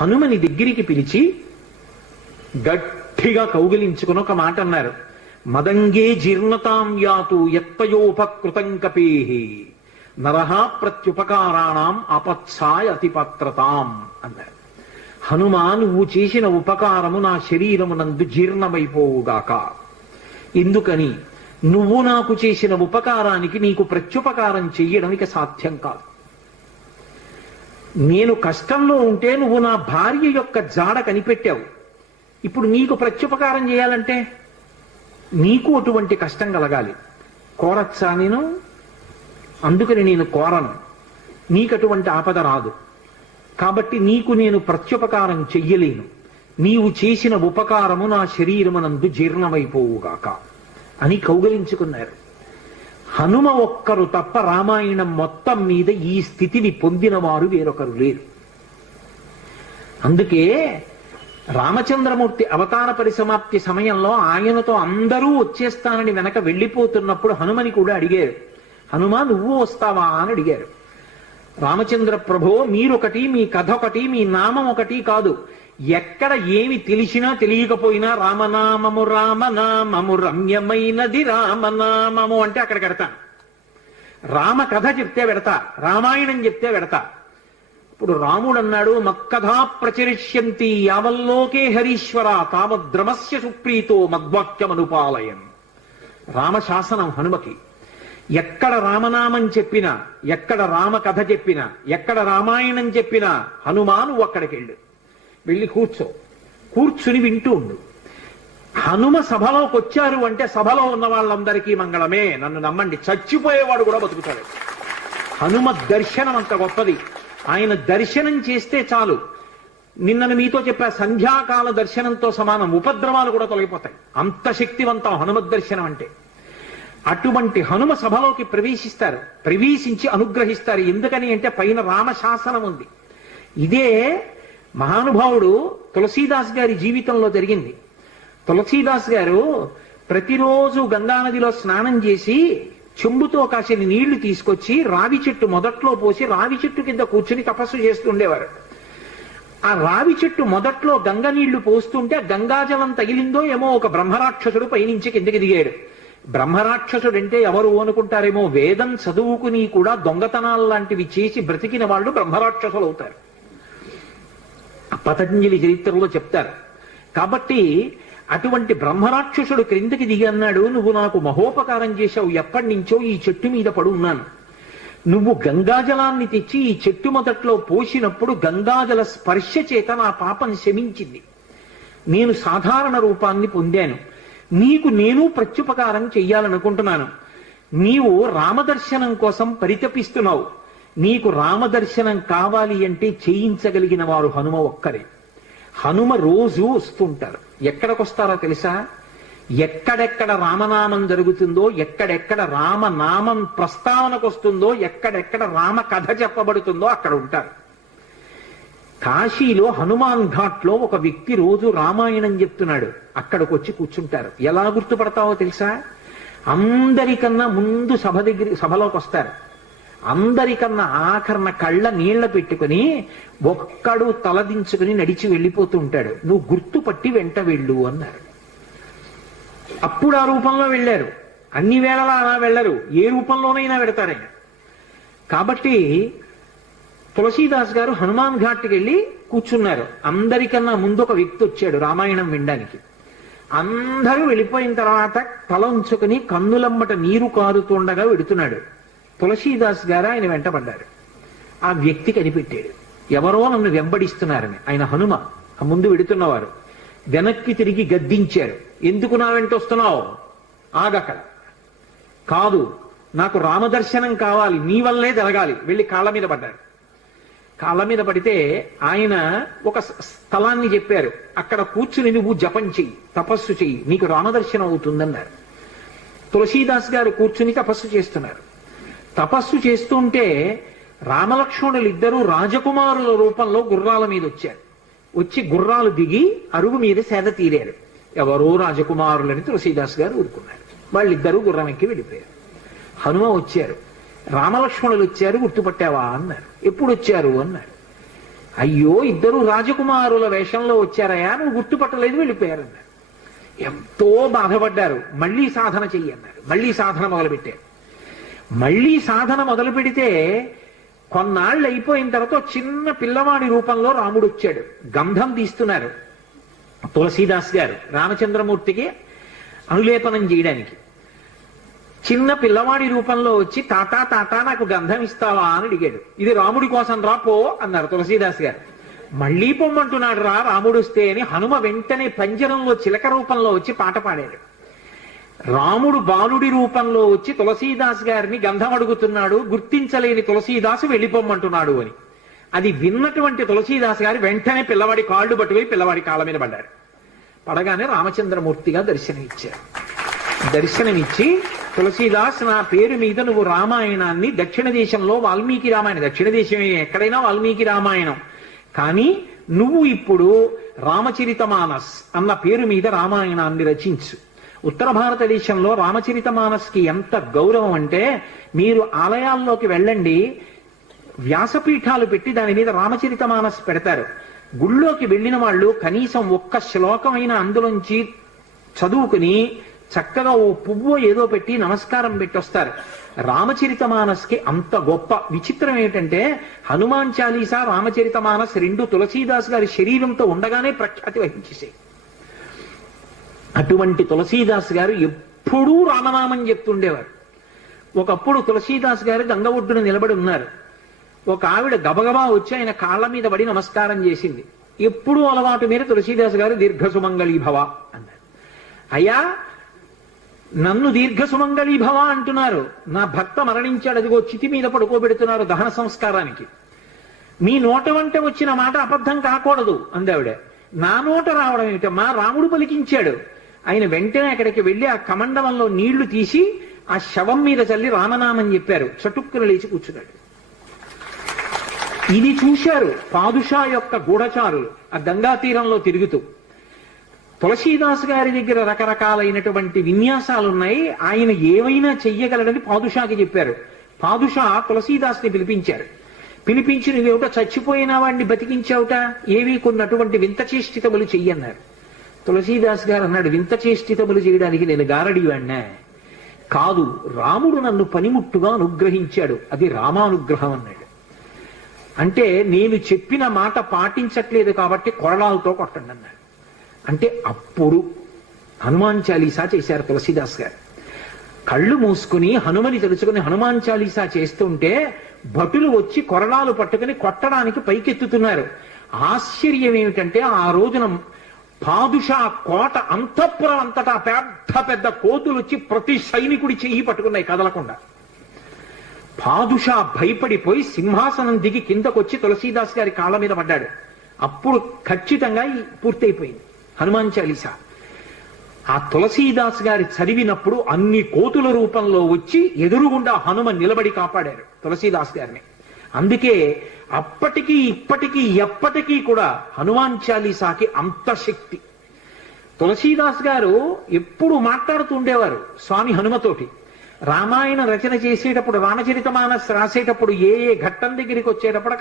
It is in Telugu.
హనుమని దగ్గరికి పిలిచి గట్టిగా కౌగిలించుకుని ఒక మాట అన్నారు. మదంగే జీర్ణతాం యాతు ఎత్తయోపకృతం కపేహి. నరహ ప్రత్యుపకారాణం అపత్సాయ అతిపత్రతాం అన్నారు. హనుమా నువ్వు చేసిన ఉపకారము నా శరీరమునందు జీర్ణమైపోవుగాక. ఎందుకని? నువ్వు నాకు చేసిన ఉపకారానికి నీకు ప్రత్యుపకారం చెయ్యడానికి సాధ్యం కాదు. నేను కష్టంలో ఉంటే నువ్వు నా భార్య యొక్క జాడ కనిపెట్టావు. ఇప్పుడు నీకు ప్రత్యుపకారం చేయాలంటే నీకు అటువంటి కష్టం కలగాలి. కోరచ్చా నేను? అందుకని నేను కోరను. నీకు అటువంటి ఆపద రాదు. కాబట్టి నీకు నేను ప్రత్యుపకారం చెయ్యలేను. నీవు చేసిన ఉపకారము నా శరీరమునందు జీర్ణమైపోవుగాక అని కౌగలించుకున్నారు. హనుమ ఒక్కరు తప్ప రామాయణం మొత్తం మీద ఈ స్థితిని పొందిన వారు వేరొకరు లేరు. అందుకే రామచంద్రమూర్తి అవతార పరిసమాప్తి సమయంలో ఆయనతో అందరూ వచ్చేస్తానని వెనక వెళ్ళిపోతున్నప్పుడు హనుమని కూడా అడిగారు. హనుమ నువ్వు వస్తావా? అని అడిగారు. రామచంద్ర ప్రభో మీరొకటి మీ కథ ఒకటి మీ నామం ఒకటి కాదు. ఎక్కడ ఏమి తెలిసినా తెలియకపోయినా రామనామము రామనామము రమ్యమైనది రామనామము అంటే అక్కడ పెడతా. రామ కథ చెప్తే పెడతా రామాయణం చెప్తే పెడతా. ఇప్పుడు రాముడు అన్నాడు మక్కథా ప్రచరిష్యంతి యావల్లోకే హరీశ్వర తామద్రమస్య సుప్రీతో మద్వాక్యమనుపాలయం రామశాసనం హనుమకి. ఎక్కడ రామనామం చెప్పినా ఎక్కడ రామ కథ చెప్పినా ఎక్కడ రామాయణం చెప్పినా హనుమాను అక్కడికి వెళ్ళు వెళ్ళి కూర్చో. కూర్చుని వింటూ ఉండు. హనుమ సభలోకి వచ్చారు అంటే సభలో ఉన్న వాళ్ళందరికీ మంగళమే. నన్ను నమ్మండి. చచ్చిపోయేవాడు కూడా బతుకుతాడు. హనుమ దర్శనం అంత గొప్పది. ఆయన దర్శనం చేస్తే చాలు. నిన్నను మీతో చెప్పా సంధ్యాకాల దర్శనంతో సమానం. ఉపద్రవాలు కూడా తొలగిపోతాయి. అంత శక్తివంతం హనుమద్ దర్శనం అంటే. అటువంటి హనుమ సభలోకి ప్రవేశిస్తారు. ప్రవేశించి అనుగ్రహిస్తారు. ఎందుకని అంటే పైన రామశాసనం ఉంది. ఇదే మహానుభావుడు తులసీదాస్ గారి జీవితంలో జరిగింది. తులసీదాస్ గారు ప్రతిరోజు గంగానదిలో స్నానం చేసి చెంబుతో కాసిన నీళ్ళు తీసుకొచ్చి రావి చెట్టు మొదట్లో పోసి రావి చెట్టు కింద కూర్చుని తపస్సు చేస్తుండేవారు. ఆ రావి చెట్టు మొదట్లో గంగ నీళ్ళు పోస్తుంటే గంగాజలం తగిలిందో ఏమో ఒక బ్రహ్మరాక్షసుడు పైనుంచి కిందకి దిగాడు. బ్రహ్మరాక్షసుడు అంటే ఎవరు అనుకుంటారేమో వేదం చదువుకుని కూడా దొంగతనాలు లాంటివి చేసి బ్రతికిన వాళ్ళు బ్రహ్మరాక్షసులు అవుతారు పతంజలి చరిత్రలో చెప్తారు. కాబట్టి అటువంటి బ్రహ్మరాక్షసుడు క్రిందకి దిగి అన్నాడు నువ్వు నాకు మహోపకారం చేశావు ఎప్పటి నుంచో ఈ చెట్టు మీద పడి ఉన్నాను. నువ్వు గంగాజలాన్ని తెచ్చి ఈ చెట్టు మొదట్లో పోసినప్పుడు గంగాజల స్పర్శ చేత నా పాపం శమించింది. నేను సాధారణ రూపాన్ని పొందాను. నీకు నేను ప్రత్యుపకారం చెయ్యాలనుకుంటున్నాను. నీవు రామదర్శనం కోసం పరితపిస్తున్నావు. నీకు రామదర్శనం కావాలి అంటే చేయించగలిగిన వారు హనుమ ఒక్కరే. హనుమ రోజు వస్తుంటారు. ఎక్కడికొస్తారో తెలుసా? ఎక్కడెక్కడ రామనామం జరుగుతుందో ఎక్కడెక్కడ రామనామం ప్రస్తావనకు వస్తుందో ఎక్కడెక్కడ రామ కథ చెప్పబడుతుందో అక్కడ ఉంటారు. కాశీలో హనుమాన్ ఘాట్లో ఒక వ్యక్తి రోజు రామాయణం చెప్తున్నాడు. అక్కడికి వచ్చి కూర్చుంటారు. ఎలా గుర్తుపడతావో తెలుసా? అందరికన్నా ముందు సభ దగ్గర సభలోకి వస్తారు అందరికన్నా ఆఖరణ కళ్ళ నీళ్ళ పెట్టుకుని ఒక్కడు తలదించుకుని నడిచి వెళ్ళిపోతుంటాడు నువ్వు గుర్తుపట్టి వెంట వెళ్ళు అన్నారు. అప్పుడు ఆ రూపంలో వెళ్ళారు. అన్ని వేళలా అలా వెళ్ళరు. ఏ రూపంలోనైనా పెడతారాయన కాబట్టి తులసీదాస్ గారు హనుమాన్ ఘాట్కి వెళ్ళి కూర్చున్నారు. అందరికన్నా ముందు ఒక వ్యక్తి వచ్చాడు రామాయణం వినడానికి. అందరూ వెళ్ళిపోయిన తర్వాత తల ఉంచుకుని కన్నులమ్మట నీరు కారుతుండగా వెడుతున్నాడు. తులసీదాస్ గారు ఆయన వెంటబడ్డారు ఆ వ్యక్తి కనిపెట్టాడు. ఎవరో నన్ను వెంబడిస్తున్నారని. ఆయన హనుమ ఆ ముందు వెడుతున్నవారు. వెనక్కి తిరిగి గద్దించారు. ఎందుకు నా వెంట వస్తున్నావు? ఆగక. కాదు నాకు రామదర్శనం కావాలి. నీ వల్లే జరగాలి. వెళ్ళి కాళ్ళ మీద పడ్డారు. కాళ్ళ మీద పడితే ఆయన ఒక స్థలాన్ని చెప్పారు. అక్కడ కూర్చుని నువ్వు జపం చెయ్యి తపస్సు చెయ్యి. నీకు రామదర్శనం అవుతుందన్నారు. తులసీదాస్ గారు కూర్చుని తపస్సు చేస్తున్నారు. తపస్సు చేస్తుంటే రామలక్ష్మణులు ఇద్దరూ రాజకుమారుల రూపంలో గుర్రాల మీద వచ్చారు. వచ్చి గుర్రాలు దిగి అరుగు మీద సేద తీరారు. ఎవరో రాజకుమారులని తులసీదాస్ గారు ఊరుకున్నారు. వాళ్ళిద్దరూ గుర్రం ఎక్కి వెళ్ళిపోయారు. హనుమ వచ్చారు. రామలక్ష్మణులు వచ్చారు గుర్తుపట్టావా? అన్నారు. ఎప్పుడు వచ్చారు? అన్నారు. అయ్యో ఇద్దరు రాజకుమారుల వేషంలో వచ్చారయా నువ్వు గుర్తుపట్టలేదు వెళ్ళిపోయారన్నారు. ఎంతో బాధపడ్డారు. మళ్ళీ సాధన చెయ్యన్నారు మళ్ళీ సాధన మొదలుపెట్టారు. మళ్ళీ సాధన మొదలు పెడితే కొన్నాళ్ళు అయిపోయిన తర్వాత చిన్న పిల్లవాడి రూపంలో రాముడు వచ్చాడు. గంధం తీస్తున్నారు. తులసీదాస్ గారు రామచంద్రమూర్తికి అనులేపనం చేయడానికి. చిన్న పిల్లవాడి రూపంలో వచ్చి తాతా తాతా నాకు గంధం ఇస్తావా? అని అడిగాడు. ఇది రాముడి కోసం రా పో అన్నారు తులసీదాస్ గారు. మళ్ళీ పొమ్మంటున్నాడు రా రాముడు వస్తే అని హనుమ వెంటనే పంజరంలో చిలక రూపంలో వచ్చి పాట పాడాడు. రాముడు బాలుడి రూపంలో వచ్చి తులసీదాస్ గారిని గంధం అడుగుతున్నాడు గుర్తించలేని తులసీదాసు వెళ్ళిపోమ్మంటున్నాడు అని. అది విన్నటువంటి తులసీదాస్ గారు వెంటనే పిల్లవాడి కాళ్ళు పట్టుకుని పిల్లవాడి కాళ్ళ మీద పడ్డారు. పడగానే రామచంద్రమూర్తిగా దర్శనమిచ్చారు. దర్శనమిచ్చి తులసీదాస్ నా పేరు మీద నువ్వు రామాయణాన్ని దక్షిణ దేశంలో వాల్మీకి రామాయణం దక్షిణ దేశమే ఎక్కడైనా వాల్మీకి రామాయణం. కానీ నువ్వు ఇప్పుడు రామచరితమానస్ అన్న పేరు మీద రామాయణాన్ని రచించు. ఉత్తర భారతదేశంలో రామచరితమానస్కి ఎంత గౌరవం అంటే మీరు ఆలయాల్లోకి వెళ్ళండి వ్యాసపీఠాలు పెట్టి దాని మీద రామచరితమానస్ పెడతారు. గుళ్ళోకి వెళ్ళిన వాళ్ళు కనీసం ఒక్క శ్లోకమైన అందులోంచి చదువుకుని చక్కగా ఓ పువ్వు ఏదో పెట్టి నమస్కారం పెట్టొస్తారు. రామచరితమానస్కి అంత గొప్ప విచిత్రం ఏంటంటే హనుమాన్ చాలీసా రామచరితమానస్ రెండు తులసీదాస్ గారి శరీరంతో ఉండగానే ప్రఖ్యాతి వహించేసాయి అటువంటి తులసీదాస్ గారు ఎప్పుడూ రామనామం చెప్తుండేవారు. ఒకప్పుడు తులసీదాస్ గారు గంగ ఒడ్డున నిలబడి ఉన్నారు. ఒక ఆవిడ గబగబా వచ్చి ఆయన కాళ్ళ మీద పడి నమస్కారం చేసింది. ఎప్పుడూ అలవాటు మీద తులసీదాస్ గారు దీర్ఘసుమంగళీభవ అన్నారు. అయ్యా నన్ను దీర్ఘసుమంగళీభవ అంటున్నారు. నా భర్త మరణించాడు అదిగో చితి మీద పడుకోబెడుతున్నారు దహన సంస్కారానికి. మీ నోట వంట వచ్చిన మాట అబద్ధం కాకూడదు అందావిడ నా నోట రావడం ఏమిటమ్మా? రాముడు పలికించాడు. ఆయన వెంటనే అక్కడికి వెళ్ళి ఆ కమండలంలో నీళ్ళు తీసి ఆ శవం మీద చల్లి రామనామని చెప్పారు. చటుక్కున లేచి కూర్చున్నాడు. ఇది చూశారు పాదుషా యొక్క గూఢచారులు. ఆ గంగా తీరంలో తిరుగుతూ. తులసీదాస్ గారి దగ్గర రకరకాలైనటువంటి విన్యాసాలు ఉన్నాయి ఆయన ఏమైనా చెయ్యగలడని పాదుషాకి చెప్పారు. పాదుషా తులసీదాస్ని పిలిపించారు. పిలిపించి నువ్వేమిటో చచ్చిపోయిన వాడిని బతికించావుట? ఏవి కొన్నటువంటి వింత చేష్టితములు చెయ్యన్నారు. తులసీదాస్ గారు అన్నాడు వింత చేష్టితములు చేయడానికి నేను గారడి వాడినా కాదు రాముడు నన్ను పనిముట్టుగా అనుగ్రహించాడు. అది రామానుగ్రహం అన్నాడు. అంటే నేను చెప్పిన మాట పాటించట్లేదు కాబట్టి కొరడాలతో కొట్టండి అన్నాడు. అంటే అప్పుడు హనుమాన్ చాలీసా చేశారు తులసీదాస్ గారు. కళ్ళు మూసుకుని హనుమని తెలుసుకుని హనుమాన్ చాలీసా చేస్తుంటే భటులు వచ్చి కొరడాలు పట్టుకుని కొట్టడానికి పైకెత్తుతున్నారు. ఆశ్చర్యం ఏమిటంటే ఆ రోజున పాదుషా కోట అంతఃపురం అంతటా పెద్ద పెద్ద కోతులు వచ్చి ప్రతి సైనికుడి చెయ్యి పట్టుకున్నాయి కదలకుండా. పాదుషా భయపడిపోయి సింహాసనం దిగి కిందకొచ్చి తులసీదాస్ గారి కాళ్ళ మీద పడ్డాడు. అప్పుడు ఖచ్చితంగా పూర్తయిపోయింది. హనుమాన్ చాలీస. ఆ తులసీదాస్ గారి చదివినప్పుడు అన్ని కోతుల రూపంలో వచ్చి ఎదురుగుండా హనుమ నిలబడి కాపాడారు తులసీదాస్ గారిని. అందుకే అప్పటికీ ఇప్పటికీ ఎప్పటికీ కూడా హనుమాన్ చాలీసాకి అంత శక్తి. తులసీదాస్ గారు ఎప్పుడు మాట్లాడుతూ ఉండేవారు స్వామి హనుమతోటి. రామాయణ రచన చేసేటప్పుడు రామచరితమానస్ రాసేటప్పుడు ఏ ఏ ఘట్టం దగ్గరికి వచ్చేటప్పుడు